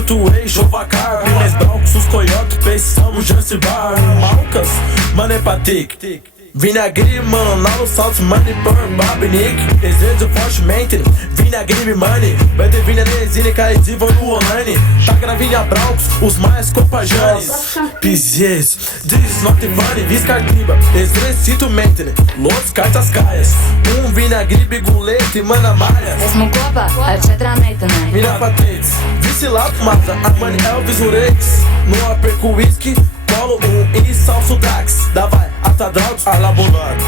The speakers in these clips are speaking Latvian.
curto eixo, vacar. Minas Broncos, os coiotes, pensamos, Jansibar. Malcas, mano é patic. Vinagre, mano, lá no salto, money, por babinic. Desejo fortemente, vinagre, money. Vai ter vinha resina, caetivo no online. Taca na vinha Broncos, os mais compajanes. Pizies, this not funny, viscartiba. Exercito mentene, los cartas caias. Vinagre, bigulete, mana malha. Esmu kopā ar 4 meitenēm. Vina patentes, visi lapu mata, Armani Elvis Urex. No aperco whisky, colo e salso Dax. Da vai, atadrautos, alabolado.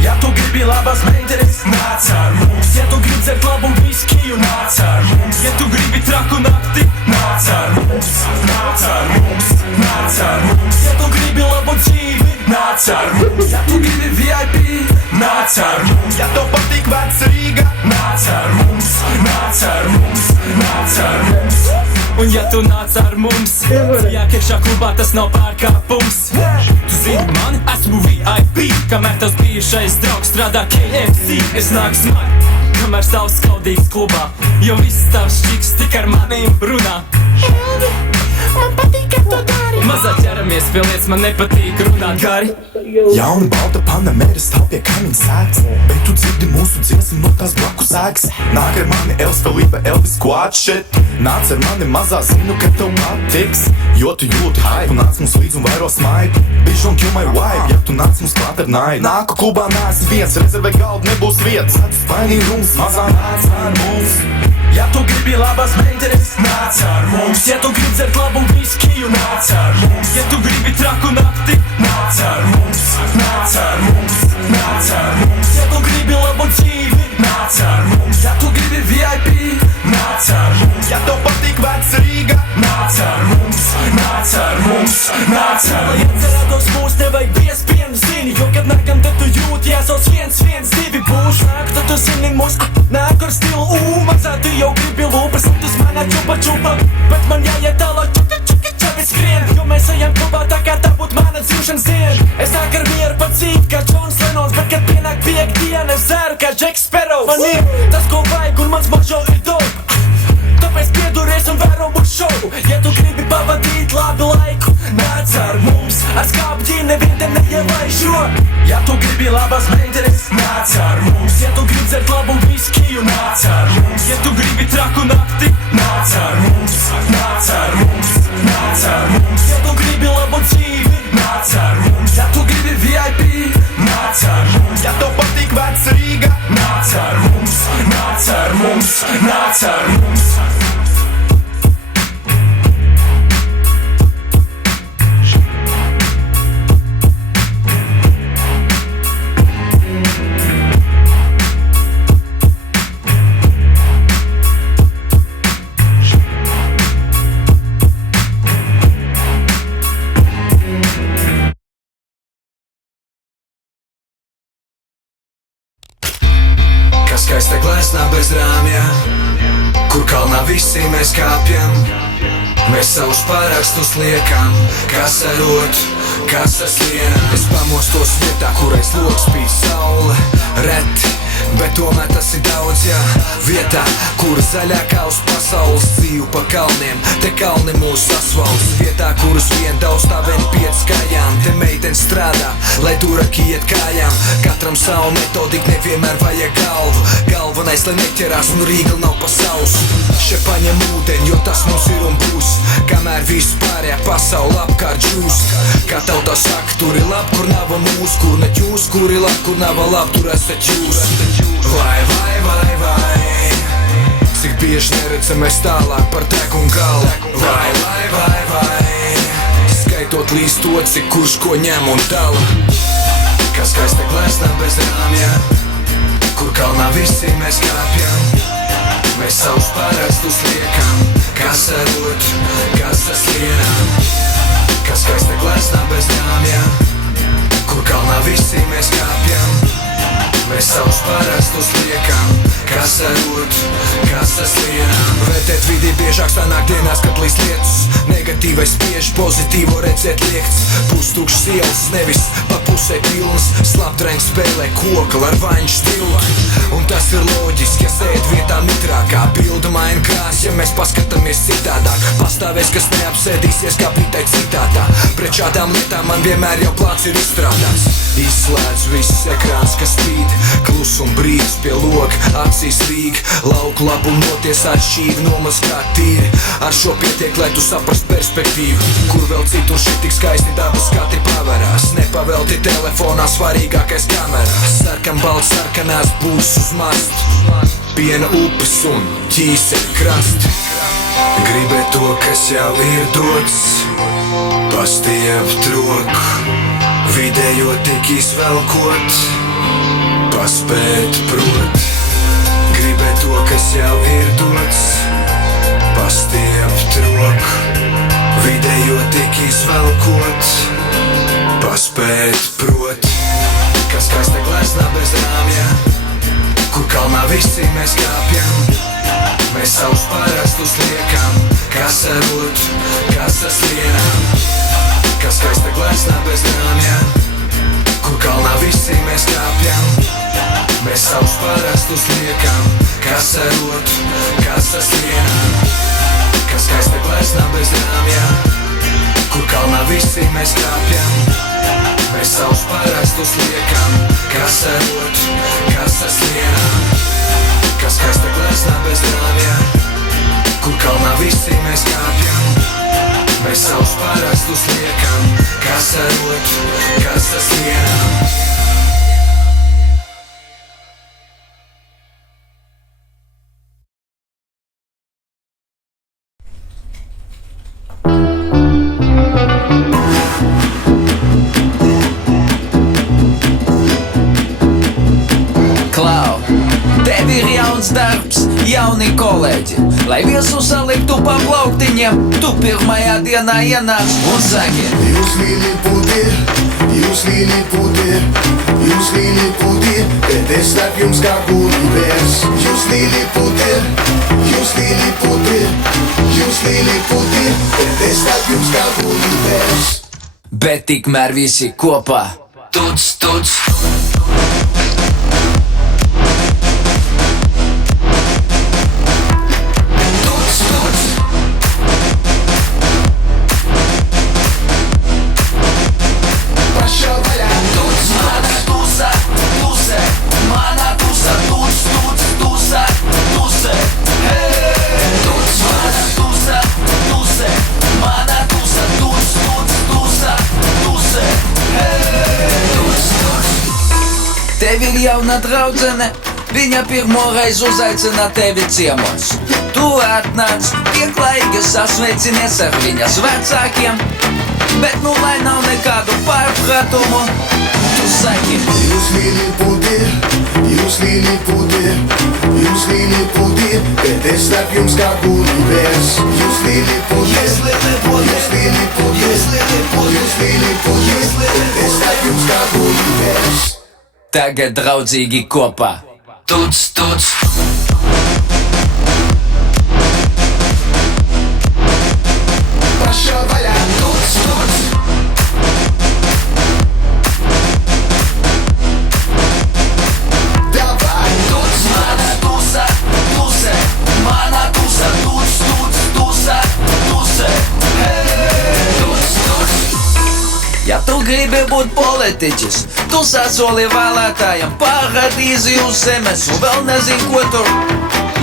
Ja tu gribi labas meitenes, nāc ar mums. Ja tu gribi dzert labu viskiju, nāc ar mums. Ja tu gribi traku nakti, nāc ar mums. Nāc ar mums, nāc ar mums. Ja tu gribi labu dzīvi, nāc ar mums. Ja tu gribi VIP, nāc ar mums. Ja tev patīk vecs Rīga, nāc ar mums. Nāc ar mums, nāc ar mums. Un ja tu nāc ar mums, jākiekšā klubā tas nav pārkāpums. Tu zini mani, esmu VIP, kamēr tas bijušais draugs strādā KFC. Es nāku smagi, kamēr savs skaudīgs klubā, jo viss tavs čiks tik ar manīm runā. Elvi, man patīk, ka tu dari. Mazā ķeramies pie lietas, man nepatīk runāt gari. Jauna balta Panamera stāv pie kaimiņa sēks, bet tu dzirdi mūsu dziesmu no tās blakus ēks. Nāk ar mani Els Felipe, Elvis Squad shit. Nāc ar mani mazā, zinu, ka tev patiks, jo tu jūti hype. Tu nāc mums līdz un vairo smaidu. Bitch, don't kill my vibe, ja tu nāc mums klāt ar naidu. Nāku klubā nāc viens, rezervē galdu, nebūs vietas. Spainī rums, mazā nāc ar mums. Ja tu gribi labas meitenes, nāc ar mums. Ja tu gribi dzert labu viskiju, nāc ar mums. Ja tu gribi traku nakti, nāc ar mums. Nāc ar mums, nāc ar mums. Ja tu gribi labu dzīvi, nāc ar mums. Ja tu gribi VIP, nāc ar mums. Ja tev patīk vecs Rīga, nāc ar mums. Nāc ar mums, nāc ar mums. Ja cerētos mūs nevajag piespienu zini, jo kad nākam, tad tu jūti jāsauc 112 būs. Nāk, tad tu zini mūs, nāk ar stilu mazā tu jau gribi lūpas, un tu smanā čupa čupa. Bet man jāiet tālāk, čuki čavi skrien, jo mēs ejam klubā tā kā tā būt mana dzimšanas diena. Es nāk ar mieru pacīt kā Džons Lenons, bet kad pienāk piekdiena, es dzeru kā Jack Sparrow. Man ir tas, ko vajag, un mans mojo ir dope. Tāpēc pieduries un vēro mūsu šovu. Ja tu gribi pavadīt labu laiku, nāc ar mums. Ar skāpģi nevienam neielaižo. Ja tu gribi labas meitenes, nāc ar mums. Ja tu gribi dzert labu viskiju, nāc ar mums. Ja tu gribi traku nakti, nāc ar mums. Nāc ar mums, nāc ar mums. Ja tu gribi labu dzīvi, nāc ar mums. Ja tu gribi VIP, nāc ar mums. ja tev patīk vecs Rīga, nāc ar mums. Nāc ar mums, nāc ar mums. Skaista glēsnā bez rāmja, kur kalnā visi mēs kāpjam. Mēs savus pārakstus liekam, kas ar otru, kas ar sienu. Es pamostos vietā, kurai sloks spīd saule, reti, bet tomēr tas ir daudz, jā. Vietā, kur zaļākā uz pasaules dzīvu pa kalniem, te kalni mūs asfalts. Vietā, kurus vien daudz stāvēn 5 kājām, te meiteni strādā, lai turaki iet kājām. Katram savu metodiku, nevienmēr vajag galvu. Galvenais, lai neķerās un Rīga nav pa sausu. Še paņem ūdeni, jo tas mums ir un būs, kamēr viss pārējā pasaule apkārt džūst. Kā tautā saka, tur ir labi, kur nav mūs, kur ne ķūs, kur ir labi, kur nav labi, tur esat jūs. Vai, vai, vai, vai, cik bieži neredzamies tālāk par deku un galu. Vai, vai, vai, vai, skaitot līdz to, cik kurš ko ņem un dala. Kā skaista glēsnā bez rāmja, kur kalnā visi mēs kāpjam. Mēs savus pārakstus liekam, kas ar otru, kas ar sienām. Kā skaista glēsnā bez rāmja, kur kalnā visi mēs kāpjam. Mēs savus pārakstus liekam, kas ar otru, kas ar sienām. Vērtēt vidi biežāk sanāk dienās, kad līdz lietus. Negatīvais spiež, pozitīvo redzēt liekts. Pustukšs ielas, nevis pa pusē pilns, slapdrēns spēlē kokli ar vaņu stilu. Un tas ir loģiski, ja sēd vietā mitrākā, bilda maina krāsa, ja mēs paskatāmies citādāk. Pastāvēs, kas neapsēdīsies kā pitai citātā. Pret šādām lietām man vienmēr jau plāns ir izstrādāts. Izslēdz viss ekrāns, kas spīd, klusum brīdis pie loka, acīs rīg, lauku labu notiesāt šķīvi, nomazgāt tīri. Ar šo pietiek, lai tu saprast perspektīvu, kur vēl citur šī tik skaisti dabas skati paverās. Nepavelti telefonā svarīgākais kamerās. Sarkan balts, sarkanās būs uz mastu, piena upes un ķīseļa krasti. Gribēt to, kas jau ir dots, pastiept roku, vidējo tik izvelkot, paspēt prot. Gribēt to, kas jau ir dots, pastiept roku, vidējo tik izvelkot, paspēt prot. Kas kaista glezna bez rāmja, kur kalnā visi mēs kāpjam. Mēs savus pārākstus liekam, kas ar rotu, kas ar slienām. Kas kaista glezna bez rāmja, kur kalnā visi mēs kāpjam. Mēs savus pārākstus liekam, kas ar rotu, kas ar slienām. Kas kaista glezna bez rāmja, kur kalnā visi mēs kāpjam. Mēs savus pārākstus liekam, kas ar rotu, kas ar slienām. Kas kaista glezna bez rāmja, kur kalnā visi mēs kāpjam. Mēs savus pārākstus liekam, kas ar rotu, kas ar slienām. Darbs, jauni kolēģi, lai viesu saliktu pa plauktiņiem, tu pirmajā dienā ienāc un saki: Jūs Lilipūti, jūs Lilipūti, jūs Lilipūti, bet es starp jums kā gulivers. Jūs Lilipūti, jūs Lilipūti, jūs Lilipūti, bet es starp jums kā gulivers. Bet tikmēr visi kopā tuc, tuc. Tev ir jauna draudzene, viņa pirmoreiz uzaicina tevi ciemos. Tu atnāc, pieklājīgi sasveicinies ar viņas vecākiem, bet nu lai nav nekādu pārpratumu, tu saki: Jūs Lilipūti, jūs Lilipūti, jūs Lilipūti, bet es starp jums kā gulivers. Jūs Lilipūti, jūs Lilipūti, jūs Lilipūti, jūs Lilipūti, bet es starp jums kā gulivers. Tagad draudzīgi kopā tuc, tuc. Pašā vaļā, tuc, tuc. Davai, Tuc, mana tusa, tuse, mana tusa, tuc, tuc, tusa, tuse. Tuc, tuc. Ja tu gribi būt politiķis, tu sasoli vēlētājiem paradīzi uz zemes un vēl nezin, ko tur.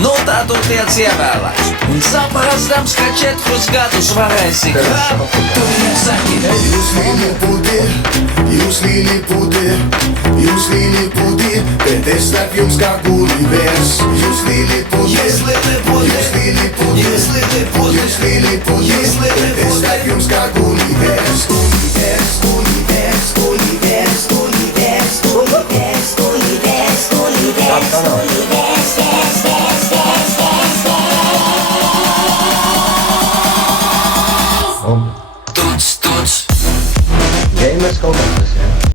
Nu tā tu tiec ievēlēts un saprastams, ka 4 gadus varēsi grābt, tu viņam saki: jūs Lilipūti, jūs Lilipūti, jūs Lilipūti, bet es starp jums kā gulivers. Jūs Lilipūti, jūs Lilipūti, jūs Lilipūti, jūs Lilipūti, jūs Lilipūti, bet es starp jums kā gulivers. Gulivers.